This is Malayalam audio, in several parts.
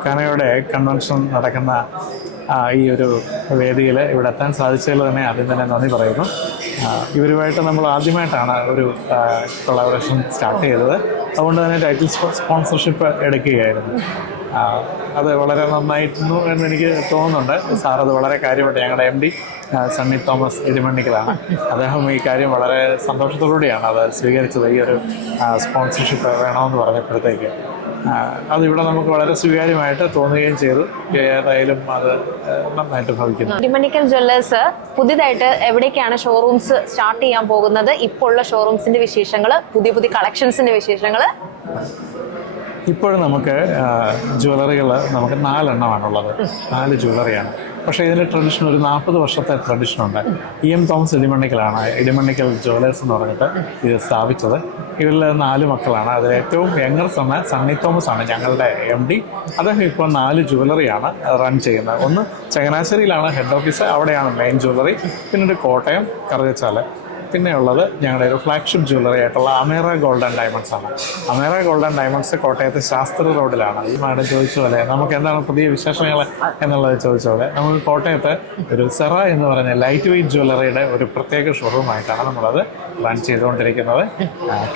ഫൊക്കാനയുടെ കൺവെൻഷൻ നടക്കുന്ന ഈ ഒരു വേദിയിൽ ഇവിടെ എത്താൻ സാധിച്ചതിൽ തന്നെ ആദ്യം തന്നെ നന്ദി പറയുന്നു. ഇവരുമായിട്ട് നമ്മൾ ആദ്യമായിട്ടാണ് ഒരു കൊളാബറേഷൻ സ്റ്റാർട്ട് ചെയ്തത്. അതുകൊണ്ട് തന്നെ ടൈറ്റിൽ സ്പോൺസർഷിപ്പ് എടുക്കുകയായിരുന്നു. അത് വളരെ നന്നായിരുന്നു എന്ന് എനിക്ക് തോന്നുന്നുണ്ട്. സാർ അത് വളരെ കാര്യമായിട്ട് ഞങ്ങളുടെ MD സണ്ണി തോമസ് ഇടിമണ്ണിക്കലാണ്. അദ്ദേഹം ഈ കാര്യം വളരെ സന്തോഷത്തോടുകൂടിയാണ് അത് സ്വീകരിച്ചത്. ഈ ഒരു സ്പോൺസർഷിപ്പ് വേണമെന്ന് പറഞ്ഞപ്പോഴത്തേക്ക് അതിവിടെ നമുക്ക് വളരെ സ്വീകാര്യമായിട്ട് തോന്നുകയും ചെയ്തു. ഏതായാലും അത് നന്നായിട്ട് ഭവിക്കുന്നു. ഇടിമണ്ണിക്കൽ ജ്വല്ലേഴ്സ് പുതിയതായിട്ട് എവിടേക്കാണ് ഷോറൂംസ് സ്റ്റാർട്ട് ചെയ്യാൻ പോകുന്നത്? ഇപ്പോൾ ഉള്ള ഷോറൂംസിന്റെ വിശേഷങ്ങൾ, പുതിയ പുതിയ കളക്ഷൻസിന്റെ വിശേഷങ്ങൾ. ഇപ്പോഴും നമുക്ക് ജ്വല്ലറികൾ നമുക്ക് 4 എണ്ണമാണുള്ളത്. 4 ജ്വല്ലറിയാണ്. പക്ഷേ ഇതിൻ്റെ ട്രഡീഷൻ ഒരു 40 വർഷത്തെ ട്രഡീഷനുണ്ട്. EM തോമസ് ഇടിമണ്ണിക്കലാണ് ഇടിമണ്ണിക്കൽ ജ്വല്ലേഴ്സ് എന്ന് പറഞ്ഞിട്ട് ഇത് സ്ഥാപിച്ചത്. ഇവരിൽ 4 മക്കളാണ്. അതിൽ ഏറ്റവും യങ്ങർ സണ്ണി തോമസ് ആണ് ഞങ്ങളുടെ MD. അദ്ദേഹം ഇപ്പോൾ 4 ജ്വല്ലറിയാണ് റൺ ചെയ്യുന്നത്. ഒന്ന് ചങ്ങനാശ്ശേരിയിലാണ് ഹെഡ് ഓഫീസ്, അവിടെയാണ് മെയിൻ ജ്വല്ലറി. പിന്നീട് കോട്ടയം കറുകച്ചാല്. പിന്നെയുള്ളത് ഞങ്ങളുടെ ഒരു ഫ്ലാഗ്ഷിപ്പ് ജ്വല്ലറി ആയിട്ടുള്ള അമേറ ഗോൾഡ് ആൻഡ് ഡയമണ്ട്സ് ആണ്. അമേറ ഗോൾഡ് ആൻഡ് ഡയമണ്ട്സ് കോട്ടയത്ത് ശാസ്ത്രി റോഡിലാണ്. ഈ മാഡം ചോദിച്ച പോലെ നമുക്ക് എന്താണ് പുതിയ വിശേഷങ്ങൾ എന്നുള്ളത് ചോദിച്ച പോലെ നമുക്ക് കോട്ടയത്ത് ഒരു സെറ എന്ന് പറഞ്ഞ ലൈറ്റ് വെയ്റ്റ് ജ്വല്ലറിയുടെ ഒരു പ്രത്യേക ഷോറൂമായിട്ടാണ് നമ്മളത് റൺ ചെയ്തുകൊണ്ടിരിക്കുന്നത്.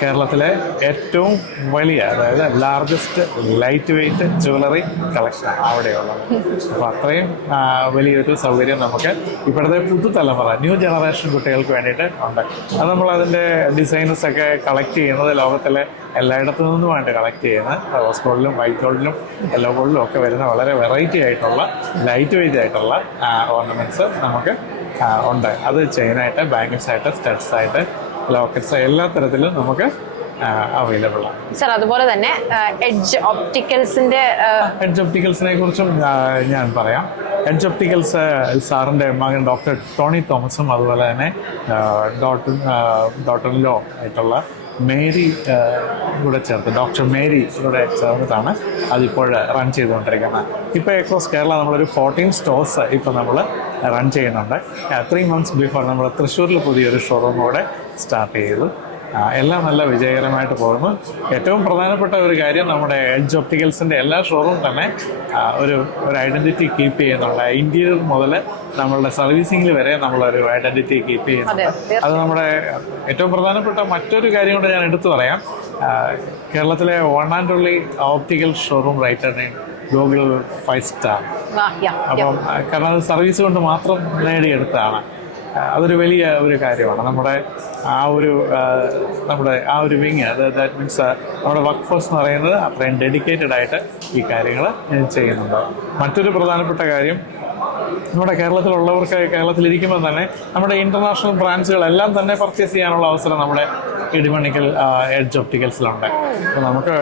കേരളത്തിലെ ഏറ്റവും വലിയ, അതായത് ലാർജസ്റ്റ് ലൈറ്റ് വെയ്റ്റ് ജ്വല്ലറി കളക്ഷനാണ് അവിടെയുള്ളത്. അപ്പോൾ അത്രയും വലിയൊരു സൗകര്യം നമുക്ക് ഇപ്പോഴത്തെ പുതുതലമുറ ന്യൂ ജനറേഷൻ കുട്ടികൾക്ക് വേണ്ടിയിട്ട് ഉണ്ട്. അത് നമ്മളതിൻ്റെ ഡിസൈൻസൊക്കെ കളക്ട് ചെയ്യുന്നത് ലോകത്തിലെ എല്ലായിടത്തു നിന്നുമായിട്ട് കളക്ട് ചെയ്യുന്നത്. റോസ് ഗോൾഡിലും വൈറ്റ് ഗോൾഡിലും യെല്ലോ ഗോൾഡിലും ഒക്കെ വരുന്ന വളരെ വെറൈറ്റി ആയിട്ടുള്ള ലൈറ്റ് വെയ്റ്റ് ആയിട്ടുള്ള ഓർണമെൻറ്റ്സ് നമുക്ക് ഉണ്ട്. അത് ചെയിനായിട്ട്, ബാംഗിൾസ് ആയിട്ട്, സ്റ്റഡ്സ് ആയിട്ട്, ലോക്കറ്റ്സ്, എല്ലാ തരത്തിലും നമുക്ക് അവൈലബിൾ ആണ്. സർ, അതുപോലെ തന്നെ എഡ്ജ് ഒപ്റ്റിക്കൽസിനെ കുറിച്ചും ഞാൻ പറയാം. എഡ്ജ് ഒപ്റ്റിക്കൽസ് സാറിൻ്റെ മകൻ ഡോക്ടർ ടോണി തോമസും അതുപോലെ തന്നെ ഡോക്ടറിലോ ആയിട്ടുള്ള മേരി കൂടെ ചേർത്ത്, ഡോക്ടർ മേരി കൂടെ ചേർന്നിട്ടാണ് അതിപ്പോൾ റൺ ചെയ്തുകൊണ്ടിരിക്കുന്നത്. ഇപ്പോൾ അക്രോസ് കേരള നമ്മളൊരു 14 സ്റ്റോഴ്സ് ഇപ്പോൾ നമ്മൾ റൺ ചെയ്യുന്നുണ്ട്. 3 months ബിഫോർ നമ്മൾ തൃശ്ശൂരിൽ പുതിയൊരു ഷോറൂം കൂടെ സ്റ്റാർട്ട് ചെയ്തു. എല്ലാം നല്ല വിജയകരമായിട്ട് പോകുന്നു. ഏറ്റവും പ്രധാനപ്പെട്ട ഒരു കാര്യം, നമ്മുടെ എഡ്ജ് ഒപ്റ്റിക്കൽസിൻ്റെ എല്ലാ ഷോറൂം തന്നെ ഒരു ഐഡൻറ്റിറ്റി കീപ്പ് ചെയ്യുന്നുണ്ട്. ഇന്റീരിയർ മുതൽ നമ്മളുടെ സർവീസിങ്ങിൽ വരെ നമ്മളൊരു ഐഡൻറ്റിറ്റി കീപ്പ് ചെയ്യുന്നുണ്ട്. അത് നമ്മുടെ ഏറ്റവും പ്രധാനപ്പെട്ട മറ്റൊരു കാര്യം കൊണ്ട് ഞാൻ എടുത്തു പറയാം. കേരളത്തിലെ 1 and only optical showroom righted in Google 5 star. അപ്പം കാരണം അത് സർവീസ് കൊണ്ട് മാത്രം നേടിയെടുത്തതാണ്. അതൊരു വലിയ ഒരു കാര്യമാണ്. നമ്മുടെ ആ ഒരു വിങ്, ദാറ്റ് മീൻസ് നമ്മുടെ വർക്ക് ഫോഴ്സ് എന്ന് പറയുന്നത് അത്രയും ഡെഡിക്കേറ്റഡ് ആയിട്ട് ഈ കാര്യങ്ങൾ ചെയ്യുന്നുണ്ട്. മറ്റൊരു പ്രധാനപ്പെട്ട കാര്യം, നമ്മുടെ കേരളത്തിലുള്ളവർക്ക് കേരളത്തിലിരിക്കുമ്പോൾ തന്നെ നമ്മുടെ ഇൻ്റർനാഷണൽ ബ്രാൻഡ്സുകളെല്ലാം തന്നെ പർച്ചേസ് ചെയ്യാനുള്ള അവസരം നമ്മുടെ ഇടിമണ്ണിക്കൽ എഡ്ജ് ഒപ്റ്റിക്കൽസിലുണ്ട്. അപ്പോൾ നമുക്ക്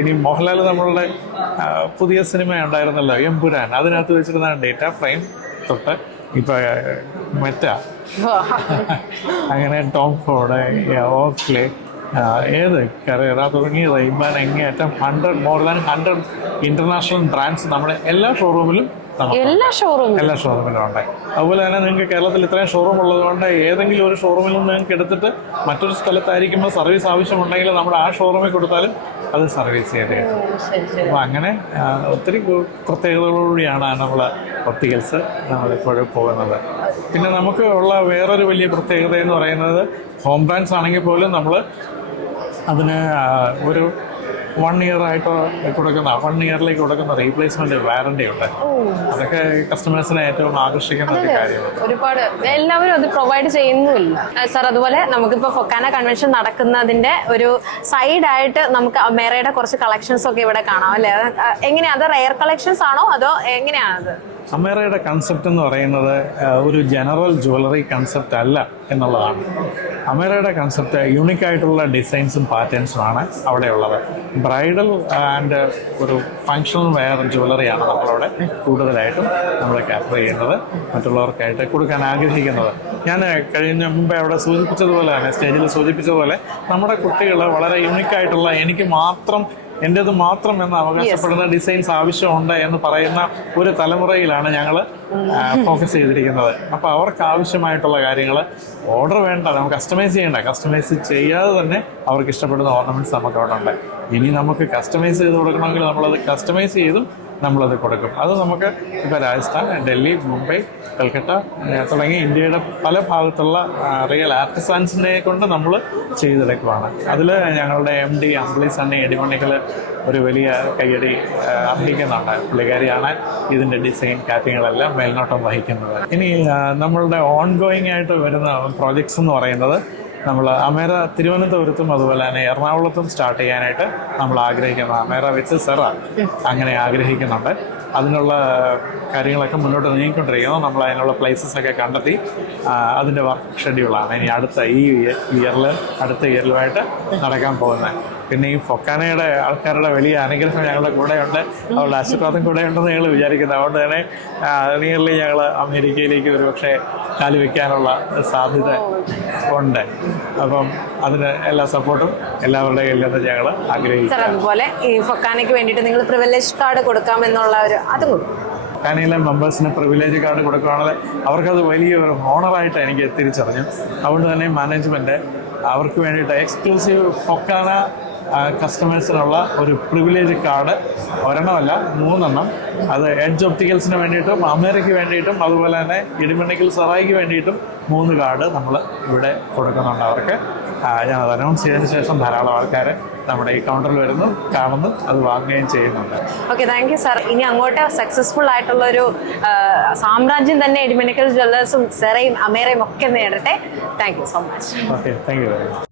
ഇനി മോഹൻലാൽ നമ്മളുടെ പുതിയ സിനിമ ഉണ്ടായിരുന്നല്ലോ എമ്പുരാൻ, അതിനകത്ത് വെച്ചിരുന്ന ഡേറ്റ ഫ്രെയിം തൊട്ട് ഇപ്പോൾ അങ്ങനെ ടോം ഫോർഡ്, ഓക്ലേ, ഏത് കരേറ തുടങ്ങിയത് ഇമ്മാൻ എങ്ങേയറ്റം more than 100 ഇന്റർനാഷണൽ ബ്രാൻഡ്സ് നമ്മുടെ എല്ലാ ഷോറൂമിലും ഉണ്ട്. അതുപോലെ തന്നെ നിങ്ങൾക്ക് കേരളത്തിൽ ഇത്രയും ഷോറൂം ഉള്ളതുകൊണ്ട് ഏതെങ്കിലും ഒരു ഷോറൂമിൽ നിന്ന് നിങ്ങൾക്ക് എടുത്തിട്ട് മറ്റൊരു സ്ഥലത്തായിരിക്കുമ്പോൾ സർവീസ് ആവശ്യമുണ്ടെങ്കിൽ നമ്മുടെ ആ ഷോറൂമിൽ കൊടുത്താലും അത് സർവീസ് ചെയ്ത്. അപ്പോൾ അങ്ങനെ ഒത്തിരി പ്രത്യേകതകളോടുകൂടിയാണ് നമ്മൾ ഒപ്റ്റിക്കൽസ് നമ്മളിപ്പോഴും പോകുന്നത്. പിന്നെ നമുക്ക് ഉള്ള വേറൊരു വലിയ പ്രത്യേകത എന്ന് പറയുന്നത്, ഹോം ബ്രാൻഡ്സ് ആണെങ്കിൽ പോലും നമ്മൾ അതിന് ഒരു 1 year ആയിട്ട് കൊടുക്കുന്ന 1 yearലേക്ക് കൊടുക്കുന്ന റീപ്ലേസ്മെന്റ് വാറണ്ടി ഉണ്ട്. അതൊക്കെ കസ്റ്റമേഴ്സിനെ ഏറ്റവും ആകർഷിക്കുന്ന ഒരു കാര്യമാണ്. ഒരുപാട് എല്ലാവരും അത് പ്രൊവൈഡ് ചെയ്യുന്നുമില്ല സാർ. അതുപോലെ നമുക്കിപ്പോൾ ഫൊക്കാന കൺവെൻഷൻ നടക്കുന്നതിന്റെ ഒരു സൈഡായിട്ട് നമുക്ക് അമേറയുടെ കുറച്ച് കളക്ഷൻസ് ഒക്കെ ഇവിടെ കാണാം അല്ലേ? എങ്ങനെയാ, അത് റെയർ കളക്ഷൻസ് ആണോ അതോ എങ്ങനെയാണത്? അമേറയുടെ കൺസെപ്റ്റ് എന്ന് പറയുന്നത് ഒരു ജനറൽ ജ്വല്ലറി കൺസെപ്റ്റ് അല്ല എന്നുള്ളതാണ്. അമേറയുടെ കൺസെപ്റ്റ് യൂണിക്കായിട്ടുള്ള ഡിസൈൻസും പാറ്റേൺസുമാണ് അവിടെ ഉള്ളത്. ബ്രൈഡൽ ആൻഡ് ഒരു ഫങ്ഷണൽ വെയർ ജ്വല്ലറിയാണ് നമ്മളവിടെ കൂടുതലായിട്ടും നമ്മൾ ക്യാപ്ചർ ചെയ്യുന്നത്, മറ്റുള്ളവർക്കായിട്ട് കൊടുക്കാൻ ആഗ്രഹിക്കുന്നത്. ഞാൻ മുമ്പേ അവിടെ സൂചിപ്പിച്ചതുപോലെ തന്നെ, സ്റ്റേജിൽ സൂചിപ്പിച്ചതുപോലെ, നമ്മുടെ കുട്ടികൾ വളരെ യൂണിക്കായിട്ടുള്ള എനിക്ക് മാത്രം എൻ്റേത് മാത്രം എന്ന് അവകാശപ്പെടുന്ന ഡിസൈൻസ് ആവശ്യമുണ്ട് എന്ന് പറയുന്ന ഒരു തലമുറയിലാണ് ഞങ്ങൾ ഫോക്കസ് ചെയ്തിരിക്കുന്നത്. അപ്പോൾ അവർക്ക് ആവശ്യമായിട്ടുള്ള കാര്യങ്ങൾ ഓർഡർ വേണ്ട, നമുക്ക് കസ്റ്റമൈസ് ചെയ്യേണ്ട, കസ്റ്റമൈസ് ചെയ്യാതെ തന്നെ അവർക്ക് ഇഷ്ടപ്പെടുന്ന ഓർണമെന്റ്സ് നമുക്ക് അവിടെ ഉണ്ട്. ഇനി നമുക്ക് കസ്റ്റമൈസ് ചെയ്ത് കൊടുക്കണമെങ്കിൽ നമ്മളത് കസ്റ്റമൈസ് ചെയ്തും നമ്മളത് കൊടുക്കും. അത് നമുക്ക് ഇപ്പോൾ രാജസ്ഥാൻ, ഡൽഹി, മുംബൈ, കൽക്കട്ട തുടങ്ങി ഇന്ത്യയുടെ പല ഭാഗത്തുള്ള റിയൽ ആർട്ടിസാൻസിനെ കൊണ്ട് നമ്മൾ ചെയ്തെടുക്കുവാണ്. അതിൽ ഞങ്ങളുടെ MD അമ്പിളി സണ്ണി എടിമണ്ണിക്കൽ ഒരു വലിയ കയ്യടി അർഹിക്കുന്നുണ്ട്. പുള്ളിക്കാരിയാണ് ഇതിൻ്റെ ഡിസൈൻ കാര്യങ്ങളെല്ലാം മേൽനോട്ടം വഹിക്കുന്നത്. ഇനി നമ്മളുടെ ഓൺ ഗോയിങ് ആയിട്ട് വരുന്ന പ്രോജക്ട്സ് എന്ന് പറയുന്നത് നമ്മൾ അമേര തിരുവനന്തപുരത്തും അതുപോലെ തന്നെ എറണാകുളത്തും സ്റ്റാർട്ട് ചെയ്യാനായിട്ട് നമ്മൾ ആഗ്രഹിക്കുന്നു. അമേര വിത്ത് സെറ അങ്ങനെ ആഗ്രഹിക്കുന്നുണ്ട്. അതിനുള്ള കാര്യങ്ങളൊക്കെ മുന്നോട്ട് നീങ്ങിക്കൊണ്ടിരിക്കുന്നു. നമ്മൾ അതിനുള്ള പ്ലേസസ് ഒക്കെ കണ്ടെത്തി അതിൻ്റെ വർക്ക് ഷെഡ്യൂളാണ് ഇനി അടുത്ത അടുത്ത ഇയറിലുമായിട്ട് നടക്കാൻ പോകുന്നത്. പിന്നെ ഈ ഫൊക്കാനയുടെ ആൾക്കാരുടെ വലിയ അനുഗ്രഹം ഞങ്ങളുടെ കൂടെയുണ്ട്, അവരുടെ ആശീർവാദം കൂടെ ഉണ്ടെന്ന് ഞങ്ങൾ വിചാരിക്കുന്നത്. അതുകൊണ്ട് തന്നെ നിയർലി ഞങ്ങൾ അമേരിക്കയിലേക്ക് ഒരുപക്ഷെ കാല് വയ്ക്കാനുള്ള സാധ്യത ഉണ്ട്. അപ്പം അതിന് എല്ലാ സപ്പോർട്ടും എല്ലാവരുടെ കയ്യിൽ നിന്ന് ഞങ്ങൾ ആഗ്രഹിക്കുന്നു. അതുപോലെ ഈ ഫൊക്കാനയ്ക്ക് വേണ്ടിയിട്ട് നിങ്ങൾ പ്രിവിലേജ് കാർഡ് കൊടുക്കാമെന്നുള്ള ഒരു അതും ഫൊക്കാനയിലെ മെമ്പേഴ്സിന് പ്രിവിലേജ് കാർഡ് കൊടുക്കുകയാണെങ്കിൽ അവർക്കത് വലിയൊരു ഹോണറായിട്ട് എനിക്ക് തിരിച്ചറിഞ്ഞു. അതുകൊണ്ട് തന്നെ മാനേജ്മെൻറ്റ് അവർക്ക് വേണ്ടിയിട്ട് എക്സ്ക്ലൂസീവ് ഫൊക്കാന കസ്റ്റമേഴ്സിനുള്ള ഒരു പ്രിവിലേജ് കാർഡ് ഒരെണ്ണമല്ല 3 അത് എഡ്ജ് ഒപ്റ്റിക്കൽസിന് വേണ്ടിയിട്ടും അമേരയ്ക്ക് വേണ്ടിയിട്ടും അതുപോലെ തന്നെ ഇടിമണ്ണിക്കൽ സറായിക്ക് വേണ്ടിയിട്ടും 3 കാർഡ് നമ്മൾ ഇവിടെ കൊടുക്കുന്നുണ്ട് അവർക്ക്. ഞാനത് അനൗൺസ് ചെയ്തതിന് ശേഷം ധാരാളം ആൾക്കാർ നമ്മുടെ ഈ കൗണ്ടറിൽ വരുന്നു, കാണുന്നു, അത് വാങ്ങുകയും ചെയ്യുന്നുണ്ട്. Okay, thank you sir. ഇനി അങ്ങോട്ട് സക്സസ്ഫുൾ ആയിട്ടുള്ള ഒരു സാമ്രാജ്യം തന്നെ ഇടിമണ്ണിക്കൽ ജ്വല്ലേഴ്സും സെറയും അമേരയും ഒക്കെ നേടട്ടെ. Thank you so much. Okay, thank you very much.